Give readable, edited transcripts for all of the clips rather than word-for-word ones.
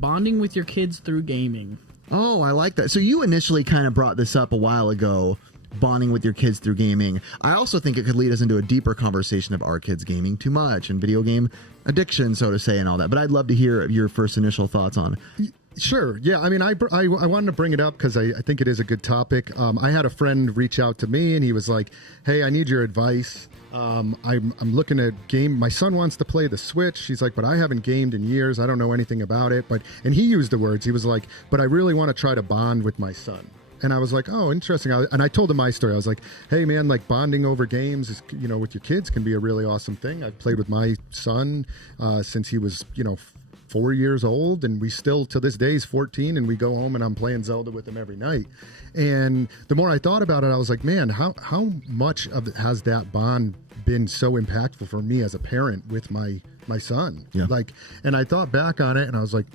bonding with your kids through gaming. Oh, I like that. So you initially kind of brought this up a while ago, bonding with your kids through gaming. I also think it could lead us into a deeper conversation of our kids gaming too much and video game addiction, so to say, and all that. But I'd love to hear your first initial thoughts on it. Sure. Yeah. I mean, I wanted to bring it up because I think it is a good topic. I had a friend reach out to me and he was like, "Hey, I need your advice. I'm looking at game. My son wants to play the Switch." He's like, "But I haven't gamed in years. I don't know anything about it." And he used the words. He was like, "But I really want to try to bond with my son." And I was like, "Oh, interesting." And I told him my story. I was like, "Hey, man, like bonding over games, is, with your kids can be a really awesome thing. I've played with my son since he was, 4 years old, and we still to this day he's 14, and we go home and I'm playing Zelda with him every night." And the more I thought about it, I was like, man, how much of it has that bond been so impactful for me as a parent with my son? Yeah. And I thought back on it and I was like,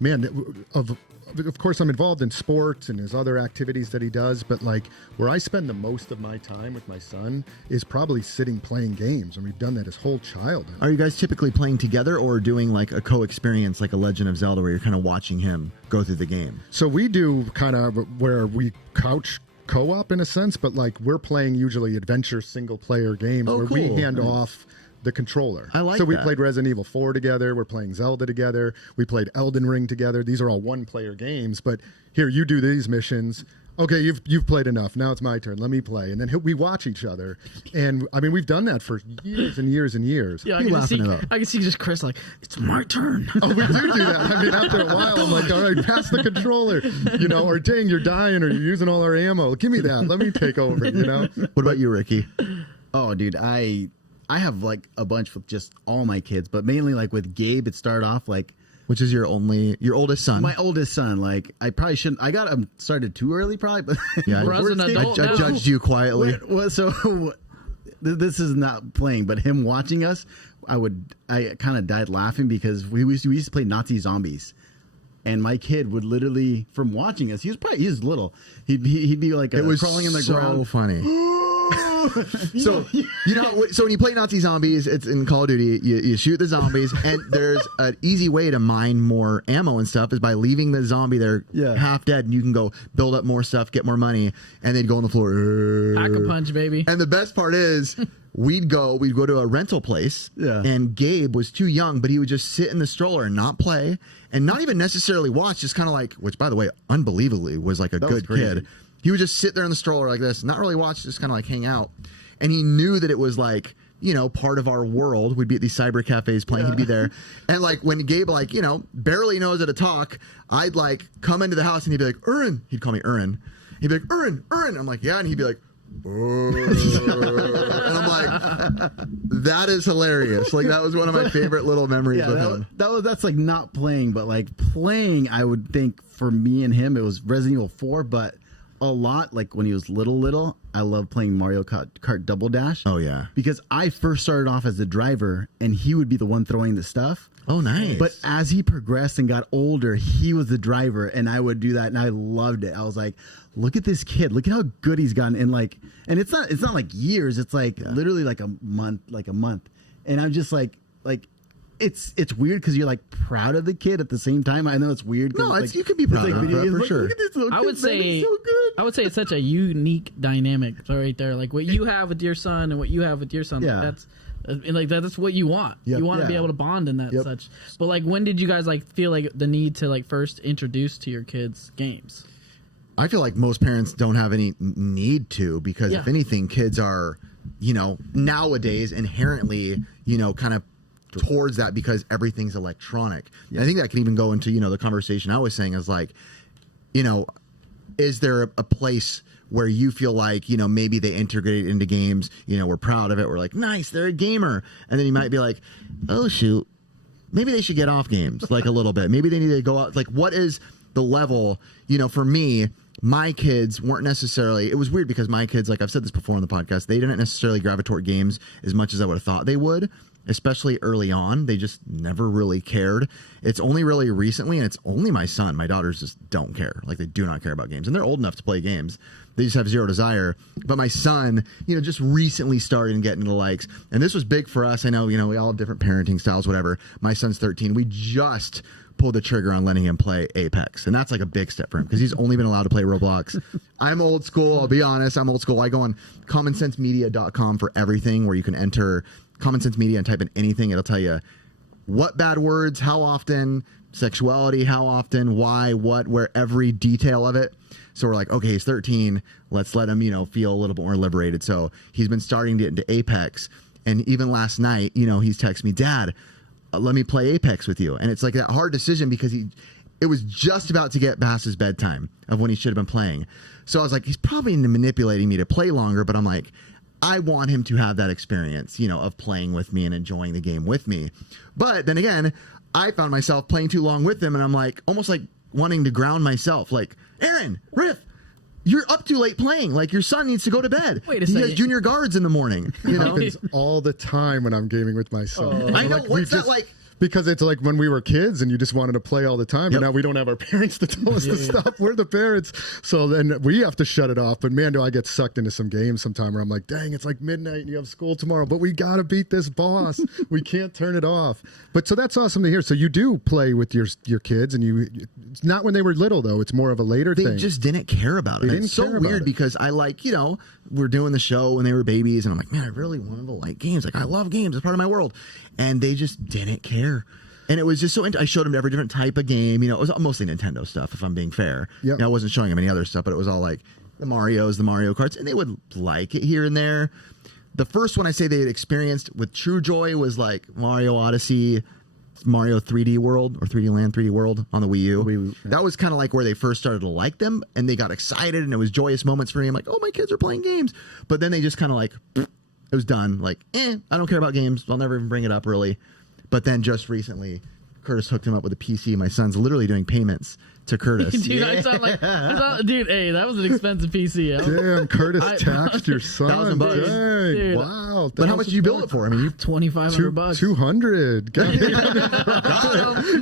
man, of course I'm involved in sports and his other activities that he does, but like where I spend the most of my time with my son is probably sitting playing games, and we've done that his whole childhood. Are you guys typically playing together or doing like a co-experience like a Legend of Zelda where you're kind of watching him go through the game? So we do kind of where we couch co-op in a sense, but like we're playing usually adventure single player games where we hand off the controller. I like So we that. played Resident Evil 4 together. We're playing Zelda together. We played Elden Ring together. These are all one-player games. But here, you do these missions. Okay, you've played enough. Now it's my turn. Let me play. And then we watch each other. And I mean, we've done that for years and years and years. Yeah, I can see just Chris like, it's my turn. Oh, we do that. I mean, after a while, I'm like, all right, pass the controller. Or dang, you're dying or you're using all our ammo. Give me that. Let me take over, What about you, Ricky? Oh, dude, I have like a bunch with just all my kids, but mainly like with Gabe, it started off like, which is your oldest son? my oldest son. Like I probably shouldn't. I got him started too early, probably. But Yeah, We're as an adult I now. judged you quietly. So this is not playing, but him watching us, I kind of died laughing because we used to play Nazi zombies. And my kid would literally, from watching us, he was little. He'd be like It was crawling in the so ground. funny. So so when you play Nazi zombies, it's in Call of Duty. You shoot the zombies, and there's an easy way to mine more ammo and stuff is by leaving the zombie there half dead, and you can go build up more stuff, get more money, and they'd go on the floor. Pack a punch, baby. And the best part is, we'd go to a rental place, and Gabe was too young, but he would just sit in the stroller and not play, and not even necessarily watch, just kind of like, which by the way, unbelievably was like a good kid. He would just sit there in the stroller like this, not really watch, just kind of like hang out. And he knew that it was like, part of our world. We'd be at these cyber cafes playing. He'd be there. And like when Gabe barely knows how to talk, I'd like come into the house and he'd be like, "Urin." He'd call me Urin. He'd be like, "Urin, Urin." I'm like, "Yeah." And he'd be like, and I'm like, that is hilarious. Like that was one of my favorite little memories with him. That's like not playing, but like playing, I would think for me and him, it was Resident Evil 4, but a lot like when he was little, I love playing Mario Kart Double Dash. Oh yeah. Because I first started off as the driver and he would be the one throwing the stuff. Oh, nice. But as he progressed and got older, he was the driver and I would do that and I loved it. I was like, look at this kid. Look at how good he's gotten. And it's not like years. It's like literally like a month. And I'm just like it's weird because you're like proud of the kid at the same time. I know it's weird. No, it's like, you can be proud of him for sure. Look at this little I kid, would man, say he's so good. I would say it's such a unique dynamic right there. Like what you have with your son and what you have with your son. Yeah. That's what you want. Yep. You want to be able to bond in that such. But like when did you guys like feel like the need to like first introduce to your kids games? I feel like most parents don't have any need to, because if anything, kids are, nowadays inherently, kind of towards that because everything's electronic. And I think that can even go into, the conversation I was saying is like, is there a place where you feel like, maybe they integrate it into games, we're proud of it. We're like, nice, they're a gamer. And then you might be like, oh, shoot, maybe they should get off games like a little bit. Maybe they need to go out. Like, what is the level, for me, my kids weren't necessarily, it was weird because my kids, like I've said this before on the podcast, they didn't necessarily gravitate toward games as much as I would have thought they would, especially early on. They just never really cared. It's only really recently, and it's only my son. My daughters just don't care. Like they do not care about games, and they're old enough to play games. They just have zero desire. But my son, just recently started and getting into likes. And this was big for us. I know, we all have different parenting styles, whatever. My son's 13. We just pulled the trigger on letting him play Apex. And that's like a big step for him because he's only been allowed to play Roblox. I'm old school. I'll be honest. I'm old school. I go on commonsensemedia.com for everything, where you can enter Common Sense Media and type in anything. It'll tell you what bad words, how often, sexuality, how often, why, what, where, every detail of it. So we're like, okay, he's 13. Let's let him, feel a little bit more liberated. So he's been starting to get into Apex. And even last night, he's texted me, Dad, let me play Apex with you. And it's like that hard decision because it was just about to get past his bedtime of when he should have been playing. So I was like, he's probably manipulating me to play longer, but I'm like, I want him to have that experience, of playing with me and enjoying the game with me. But then again, I found myself playing too long with him, and I'm like, almost like wanting to ground myself. Like, Aaron, Riff, you're up too late playing. Like, your son needs to go to bed. Wait a he second. has junior guards in the morning. It happens all the time when I'm gaming with my son. I know. Like, What's that like? Because it's like when we were kids and you just wanted to play all the time, and now we don't have our parents to tell us to stop. We're the parents. So then we have to shut it off. But man, do I get sucked into some games sometime where I'm like, dang, it's like midnight and you have school tomorrow, but we got to beat this boss. We can't turn it off. But so that's awesome to hear. So you do play with your kids, and it's not when they were little, though. It's more of a later thing. They just didn't care about it. They And it's so didn't care weird about it. because I we're doing the show when they were babies, and I'm like, man, I really wanted to like games. Like, I love games. It's part of my world. And they just didn't care. And it was just so I showed him every different type of game. It was mostly Nintendo stuff, if I'm being fair. Yep. I wasn't showing him any other stuff, but it was all like the Marios, the Mario Karts, and they would like it here and there. The first one I say they had experienced with true joy was like Mario Odyssey, Mario 3D World, or 3D Land 3D World on the Wii U. That was kind of like where they first started to like them, and they got excited, and it was joyous moments for me. I'm like, oh, my kids are playing games. But then they just kind of like, it was done. Like, I don't care about games. I'll never even bring it up, really. But then just recently, Curtis hooked him up with a PC. My son's literally doing payments to Curtis. Dude, I sound dude, hey, that was an expensive PC. Damn, Curtis taxed your son. $1,000 bucks. Dang, Dude. wow. But how much did you build it for? I mean, you $2,500. 200.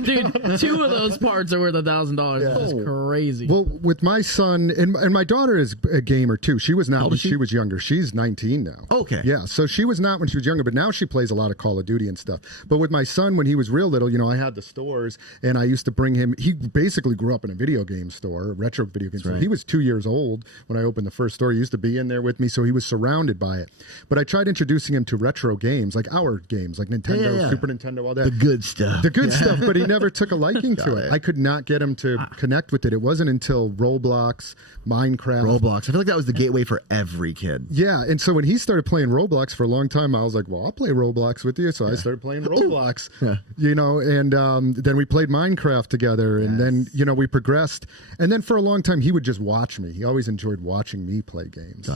Dude, 2 of those parts are worth $1,000. That's crazy. Well, with my son, and my daughter is a gamer too. She was not when she was younger. She's 19 now. Okay. Yeah, so she was not when she was younger, but now she plays a lot of Call of Duty and stuff. But with my son, when he was real little, I had the stores, and I used to bring him. He basically grew up in a video game store, a retro video game store. Right. He was 2 years old when I opened the first store. He used to be in there with me, so he was surrounded by it. But I tried introducing him to retro games, like our games, like Nintendo, Super Nintendo, all that. the good stuff. The good stuff, but he never took a liking to it. I could not get him to connect with it. It wasn't until Roblox, Minecraft. Roblox. I feel like that was the gateway for every kid. Yeah, and so when he started playing Roblox for a long time, I was like, well, I'll play Roblox with you. So I started playing Roblox, and then we played Minecraft together, and then, we progressed. And then for a long time, he would just watch me. He always enjoyed watching me play games.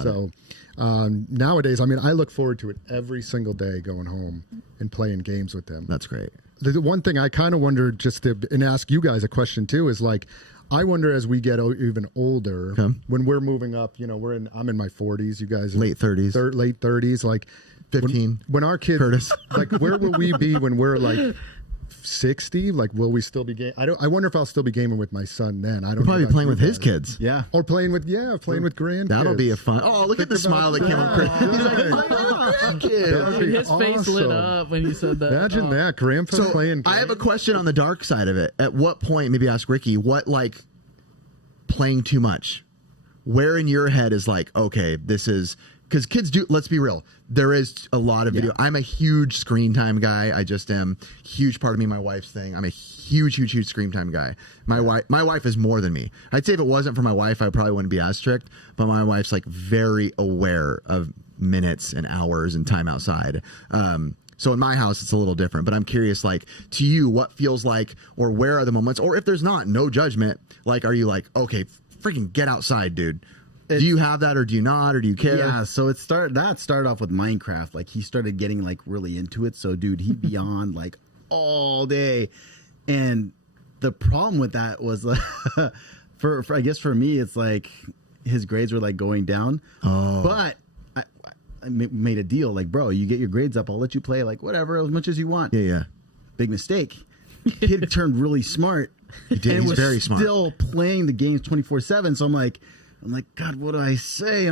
Nowadays, I look forward to it every single day, going home and playing games with them. That's great. The one thing I kind of wonder, and ask you guys a question too, is like, I wonder as we get even older, when we're moving up, I'm in my 40s, you guys are Late 30s. late 30s, like 15. When our kids, Curtis. like, where will we be when we're like 60? Like, will we still be gaming? I wonder if I'll still be gaming with my son then. I don't know. Probably playing with his kids. Yeah. Or playing with grandkids. That'll be a fun. Oh, look at the smile that came on Chris. He's like, That'd be His face lit awesome. up when you said that. Imagine that, grandpa playing games. I have a question on the dark side of it. At what point, maybe ask Ricky, what like playing too much? Where in your head is like, okay, this is, because kids do, let's be real, there is a lot of video. I'm a huge screen time guy. I just am. Huge part of me, my wife's thing. I'm a huge screen time guy. My wife is more than me. I'd say if it wasn't for my wife, I probably wouldn't be as strict, but my wife's like very aware of minutes and hours and time outside. So in my house, it's a little different, but I'm curious, like, to you, what feels like, or where are the moments, or if there's not, no judgment, like, are you like, okay, freaking get outside, dude? Do you have that, or do you not, or do you care? Yeah, so it started off with Minecraft. Like, he started getting like really into it. So, dude, he'd be on like all day, and the problem with that was, for I guess for me, it's like his grades were like going down. Oh, but I made a deal, like, bro, you get your grades up, I'll let you play like whatever as much as you want. Yeah. Big mistake. Kid turned really smart. He did. And He's was very smart. Still playing the games 24/7. So I'm like, God, what do I say?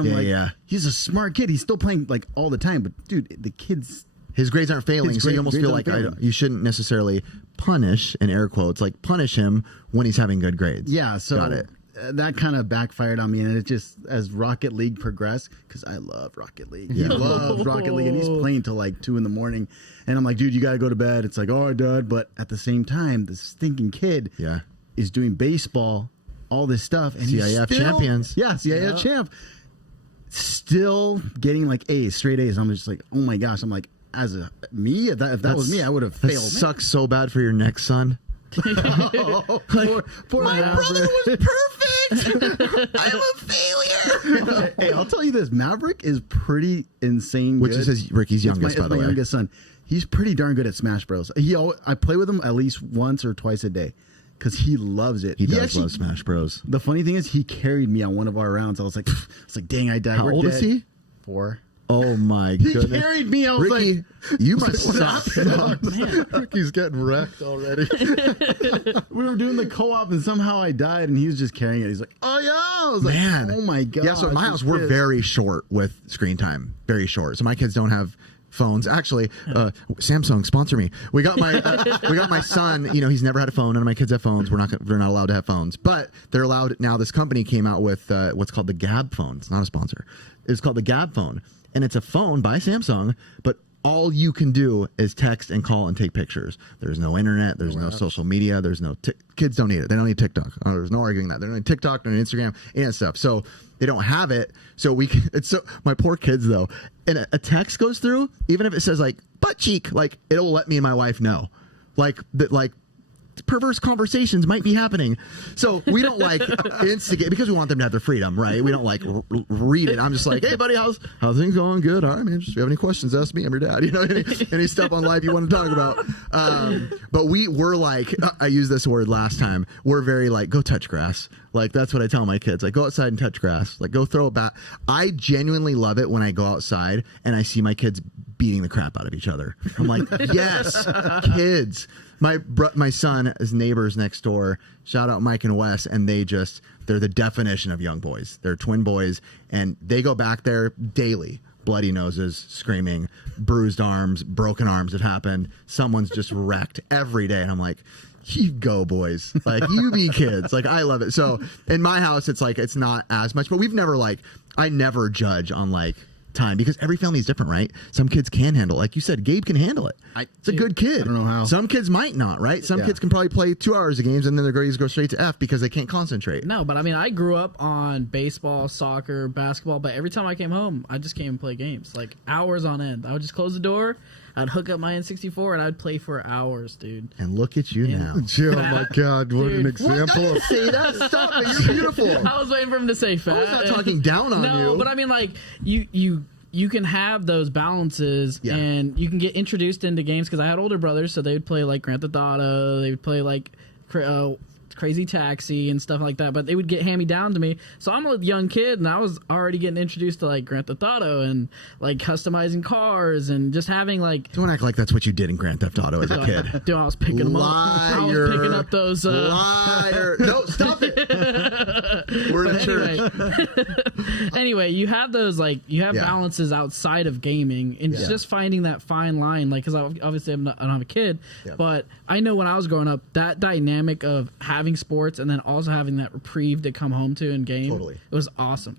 He's a smart kid. He's still playing like all the time. But dude, the kids, his grades aren't failing, so you almost feel like you shouldn't necessarily punish, in air quotes, like punish him when he's having good grades. Yeah, so Got it. That kind of backfired on me, and it just, as Rocket League progressed, because I love Rocket League. He loves Rocket League, and he's playing till like 2 a.m. And I'm like, dude, you gotta go to bed. It's like, all right, Dad. But at the same time, this stinking kid is doing baseball, all this stuff, and he's CIF still, champions. Yeah, CIF champ. Still getting like A's, straight A's. I'm just like, oh my gosh. I'm like, if that was me, I would have That failed. sucks so bad for your next son. My brother was perfect. I'm a failure. Hey, I'll tell you this: Maverick is pretty insane. Which good. is Ricky's youngest, by the my way. youngest son. He's pretty darn good at Smash Bros. I play with him at least once or twice a day because he loves it. He does love Smash Bros. The funny thing is, he carried me on one of our rounds. I was like, dang, I died. How old is he? 4. Oh my He goodness. carried me. I was Ricky, like, you must suck. Ricky's getting wrecked already. we were doing the co-op and somehow I died and he was just carrying it. He's like, oh yeah. I was Man. like, oh my god. Yeah, so at my house, we're very short with screen time. Very short. So my kids don't have phones. Actually, Samsung, sponsor me. We got my son, he's never had a phone. None of my kids have phones. They're not allowed to have phones. But they're allowed now. This company came out with what's called the Gab phone. It's not a sponsor. It's called the Gab phone. And it's a phone by Samsung, but all you can do is text and call and take pictures. There's no internet. There's no social media. There's no kids don't need it. They don't need TikTok. There's no arguing that. They don't need TikTok, they don't need Instagram, any of that stuff. So they don't have it. So my poor kids though. And a text goes through, even if it says like butt cheek, like it'll let me and my wife know, like that, like perverse conversations might be happening. So we don't like instigate because we want them to have their freedom, right? We don't like read it. I'm just like, hey buddy, how's things going? Good. All right, man. Just if you have any questions, ask me. I'm your dad. Any stuff on life you want to talk about. But we're like, I used this word last time. We're very like, go touch grass. Like that's what I tell my kids. Like go outside and touch grass. Like go throw a bat. I genuinely love it when I go outside and I see my kids beating the crap out of each other. I'm like, yes, kids. My son is neighbors next door. Shout out Mike and Wes, and they're the definition of young boys. They're twin boys, and they go back there daily. Bloody noses, screaming, bruised arms, broken arms have happened. Someone's just wrecked every day, and I'm like, you go boys, like you be kids. Like I love it. So in my house, it's like it's not as much, but I never judge on like time because every family is different, right? Some kids can handle it. Like you said, Gabe can handle it. It's a good kid. I don't know how. Some kids might not, right? Some kids can probably play 2 hours of games and then their grades go straight to F because they can't concentrate. No, but I mean, I grew up on baseball, soccer, basketball, but every time I came home, I just came and play games, like hours on end. I would just close the door, I'd hook up my N64, and I'd play for hours, dude. And look at you now. Oh my God, what an example. Say that. Stop it. You're beautiful. I was waiting for him to say fat. I was not talking down on you. No, but I mean, like, you can have those balances and you can get introduced into games because I had older brothers, so they would play like Grand Theft Auto, they would play like Crazy Taxi and stuff like that, but they would get hand-me-down to me. So I'm a young kid and I was already getting introduced to like Grand Theft Auto and like customizing cars and just having like... Don't act like that's what you did in Grand Theft Auto as a kid. Dude, I was picking them up. I was picking up those... Liar. No, stop it. We're in church. Anyway, you have those like, you have balances outside of gaming and it's just finding that fine line, like, because obviously I don't have a kid, but I know when I was growing up, that dynamic of having sports and then also having that reprieve to come home to and game, it was awesome.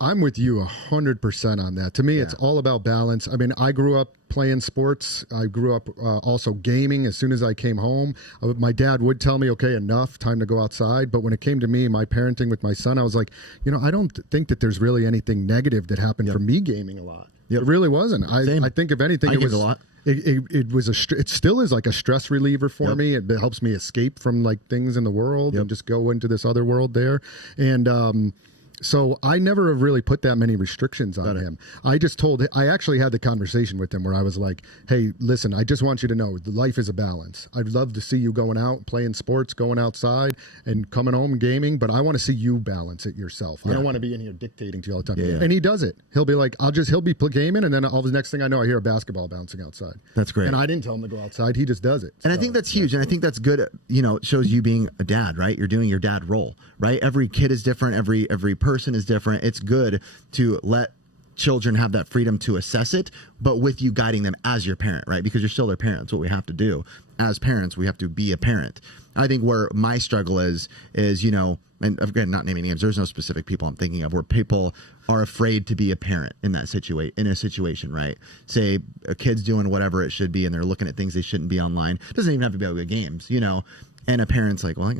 I'm with you 100% on that. To me, it's all about balance. I mean, I grew up playing sports. I grew up also gaming. As soon as I came home, my dad would tell me, okay, enough, time to go outside. But when it came to me, my parenting with my son, I was like, I don't think that there's really anything negative that happened from me gaming a lot. It really wasn't. I think if anything, it was a lot. It still is like a stress reliever for me. It helps me escape from like things in the world and just go into this other world there. And so I never really put that many restrictions on him. I actually had the conversation with him where I was like, hey, listen, I just want you to know life is a balance. I'd love to see you going out, playing sports, going outside and coming home gaming, but I want to see you balance it yourself. I don't want to be in here dictating to you all the time. And he does it. He'll be like, he'll be gaming and then all the next thing I know, I hear a basketball bouncing outside. That's great. And I didn't tell him to go outside. He just does it. And I think that's huge. And I think that's good. It shows you being a dad, right? You're doing your dad role, right? Every kid is different. Every person is different. It's good to let children have that freedom to assess it, but with you guiding them as your parent, right? Because you're still their parent. That's what we have to do. As parents, we have to be a parent. I think where my struggle is, you know, and again, not naming names, there's no specific people I'm thinking of, where people are afraid to be a parent in that situation, right? Say a kid's doing whatever it should be and they're looking at things they shouldn't be online. It doesn't even have to be about games, you know? And a parent's like, well,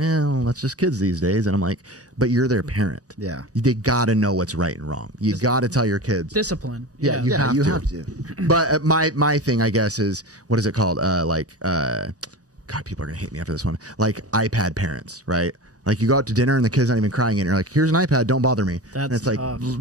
that's just kids these days. And I'm like, but you're their parent. Yeah. They got to know what's right and wrong. You got to tell your kids. Discipline. Yeah, you have to. But my thing, I guess, is, what is it called? God, people are going to hate me after this one. Like iPad parents, right? Like you go out to dinner and the kid's not even crying and you're like, here's an iPad, don't bother me. And it's like,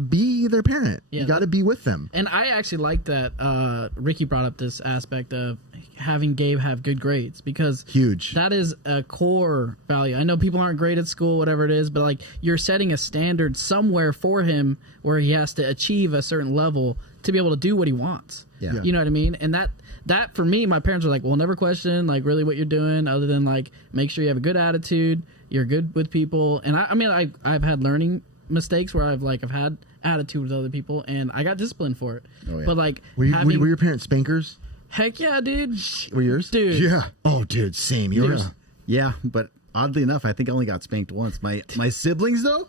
be their parent. Yeah, you got to be with them. And I actually like that Ricky brought up this aspect of having Gabe have good grades, because huge. That is a core value. I know people aren't great at school, whatever it is, but like you're setting a standard somewhere for him where he has to achieve a certain level to be able to do what he wants. Yeah. You know what I mean? And that for me, my parents were like, well, never question like really what you're doing, other than like make sure you have a good attitude, you're good with people. And I've had learning mistakes where I've had attitude with other people and I got disciplined for it. Oh, yeah. But like were your parents spankers? Heck yeah, dude. Were yours? Dude. Yeah. Oh, dude, same. Yours? Yeah, but oddly enough, I think I only got spanked once. My siblings though.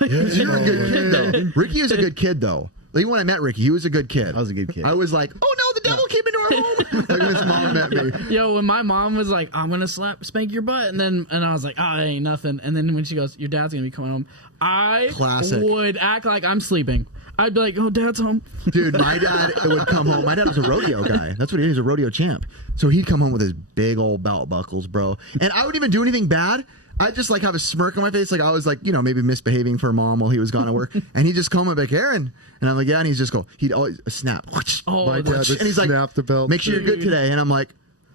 You're a good kid though. Ricky is a good kid though. Even when I met Ricky, he was a good kid. I was a good kid. I was like, oh no, the devil came into our home. Like when his mom met me. Yo, when my mom was like, I'm gonna spank your butt, and I was like, oh, it ain't nothing. And then when she goes, your dad's gonna be coming home, I would act like I'm sleeping. I'd be like, oh, dad's home. Dude, my dad would come home. My dad was a rodeo guy. That's what he is, a rodeo champ. So he'd come home with his big old belt buckles, bro. And I wouldn't even do anything bad. I'd just like have a smirk on my face, like I was like, you know, maybe misbehaving for mom while he was gone at work. And he'd just come and be like, Aaron. And I'm like, yeah. And he'd just go, he'd always snap. Oh, my dad would and he's like, snap the belt. Make sure you're good today. And I'm like,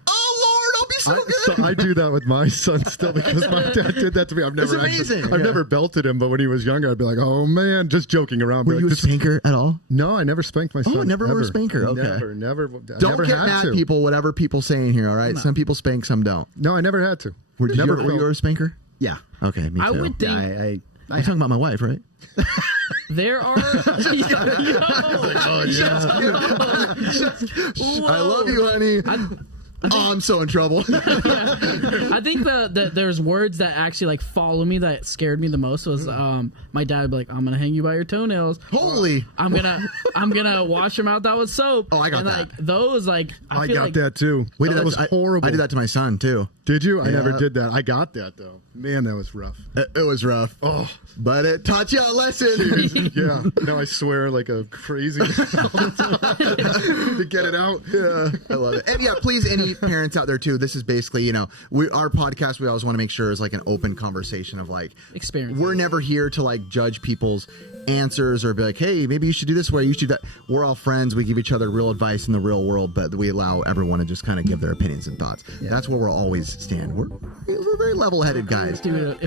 oh Lord, I'll be so good. So I do that with my son still, because my dad did that to me. I've never belted him, but when he was younger, I'd be like, oh man, just joking around. Were you a spanker at all? No, I never spanked my son. Oh, never were a spanker. Okay. Never. Don't get mad, people, whatever people say in here, all right? No. Some people spank, some don't. No, I never had to. Were you a spanker? Yeah. Okay, me too. I would think. I'm talking about my wife, right? There are. Oh, yeah. I love you, honey. I'm so in trouble. I think that there's words that actually like follow me that scared me the most was my dad would be like, I'm gonna hang you by your toenails. Holy! I'm gonna wash them out with soap. Oh, I got that. Like those, like I got that too. Wait, that was horrible. I did that to my son too. Did you? I never did that. I got that though. Man, that was rough. It was rough. Oh, but it taught you a lesson. Yeah. Now I swear like a crazy all the time to get it out. Yeah, I love it. And yeah, please, any parents out there too. This is basically, you know, our podcast. We always want to make sure is like an open conversation of like experience. We're never here to like judge people's answers or be like, hey, maybe you should do this way. You should do that. We're all friends. We give each other real advice in the real world, but we allow everyone to just kind of give their opinions and thoughts. Yeah. That's where we'll always stand. We're very level-headed guys. Dude,